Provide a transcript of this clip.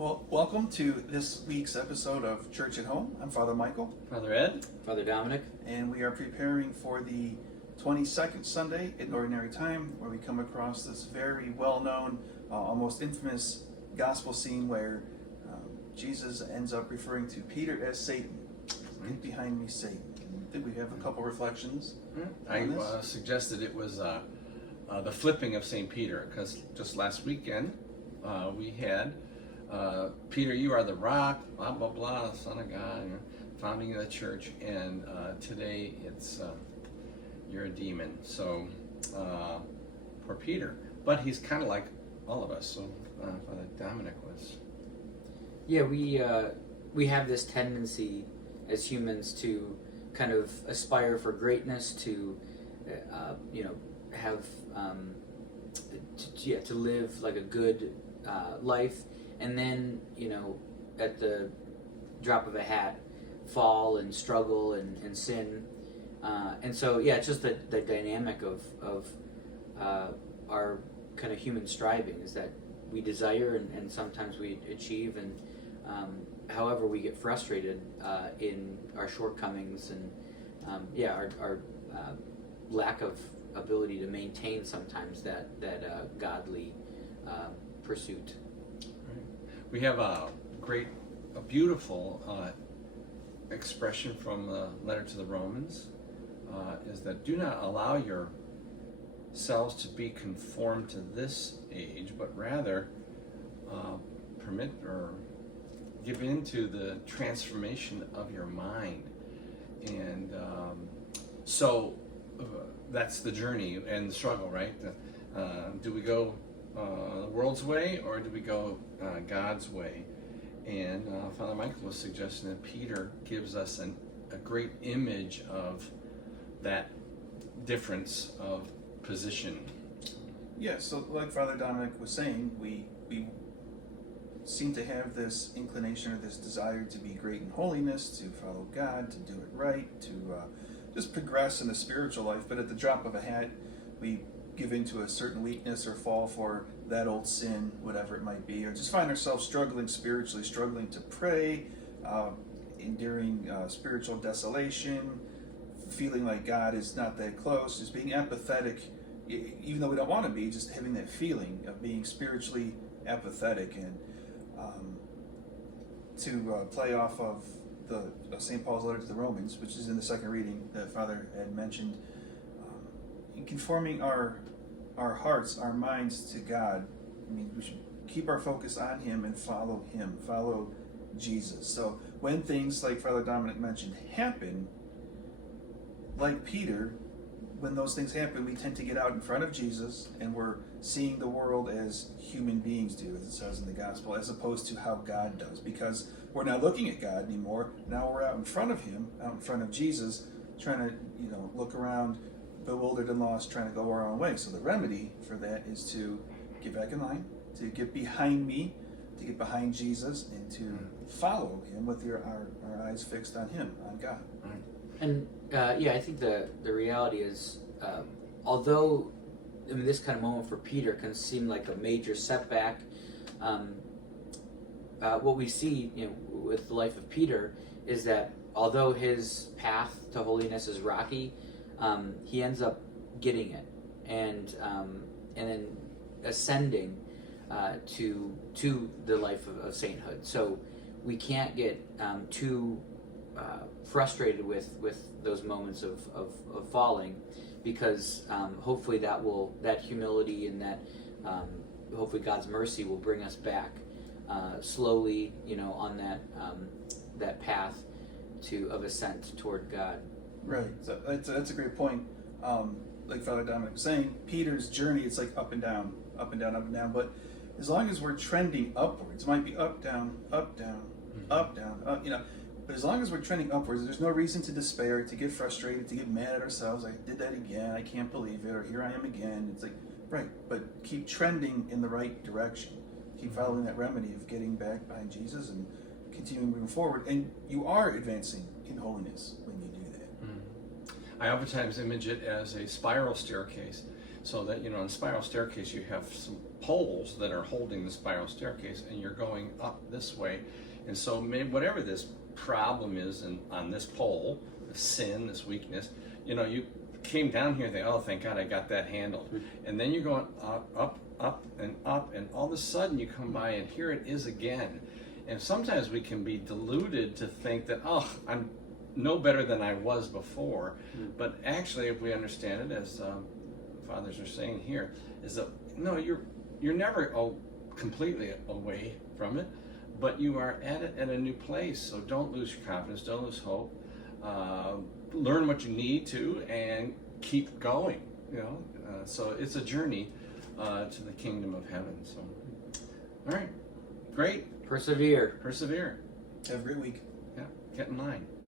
Well, welcome to this week's episode of Church at Home. I'm Father Michael. Father Ed. Father Dominic. And we are preparing for the 22nd Sunday in Ordinary Time, where we come across this very well-known, almost infamous gospel scene where Jesus ends up referring to Peter as Satan. Get behind me, Satan. I think we have a couple reflections. I suggested it was the flipping of St. Peter, because just last weekend we had Peter, you are the rock, blah, blah, blah, Son of God, founding of the church, and today it's you're a demon. So for Peter, but he's kind of like all of us, so Father Dominic was. Yeah, we have this tendency as humans to kind of aspire for greatness, to have to live like a good life, and then at the drop of a hat fall and struggle and sin, and so it's just the dynamic of our kind of human striving is that we desire and sometimes we achieve, and however we get frustrated in our shortcomings and our lack of ability to maintain sometimes that godly pursuit. We have a beautiful expression from the letter to the Romans, is that do not allow yourselves to be conformed to this age, but rather permit or give into the transformation of your mind. And so that's the journey and the struggle, right? Do we go the world's way, or do we go God's way? And Father Michael was suggesting that Peter gives us a great image of that difference of position. Yeah, so like Father Dominic was saying, we seem to have this inclination or this desire to be great in holiness, to follow God, to do it right, to just progress in the spiritual life, but at the drop of a hat, we give into a certain weakness or fall for that old sin, whatever it might be, or just find ourselves struggling spiritually, struggling to pray, enduring spiritual desolation, feeling like God is not that close, just being apathetic, even though we don't want to be, just having that feeling of being spiritually apathetic. And to play off of the St. Paul's letter to the Romans, which is in the second reading that Father had mentioned, in conforming our hearts, our minds to God, I mean, we should keep our focus on Him and follow Him, follow Jesus. So when things like Father Dominic mentioned happen, like Peter, when those things happen, we tend to get out in front of Jesus and we're seeing the world as human beings do, as it says in the gospel, as opposed to how God does, because we're not looking at God anymore. Now we're out in front of Him, out in front of Jesus, trying to look around bewildered and lost, trying to go our own way. So the remedy for that is to get back in line, to get behind me, to get behind Jesus, and to follow Him with our eyes fixed on Him, on God. And I think the reality is, although this kind of moment for Peter can seem like a major setback, what we see with the life of Peter is that although his path to holiness is rocky, he ends up getting it and then ascending to the life of sainthood. So we can't get too frustrated with those moments of falling, because hopefully that humility and that hopefully God's mercy will bring us back slowly, on that path of ascent toward God. Right. So that's a great point. Like Father Dominic was saying, Peter's journey, it's like up and down, up and down, up and down. But as long as we're trending upwards, it might be up, down, up, down, up, down, up, But as long as we're trending upwards, there's no reason to despair, to get frustrated, to get mad at ourselves. I did that again. I can't believe it. Or here I am again. It's like, right. But keep trending in the right direction. Keep following that remedy of getting back behind Jesus and continuing moving forward. And you are advancing in holiness when you do that. I oftentimes image it as a spiral staircase, so that in a spiral staircase you have some poles that are holding the spiral staircase, and you're going up this way. And so maybe whatever this problem is on this pole, the sin, this weakness, you came down here and think, oh, thank God I got that handled. And then you're going up, and all of a sudden you come by and here it is again. And sometimes we can be deluded to think that, oh, I'm no better than I was before. But actually, if we understand it, as fathers are saying here, is that no, you're never completely away from it, but you are at it at a new place. So don't lose your confidence, don't lose hope. Learn what you need to and keep going. So it's a journey to the kingdom of heaven. So, all right, great. Persevere. Have a great week. Yeah, get in line.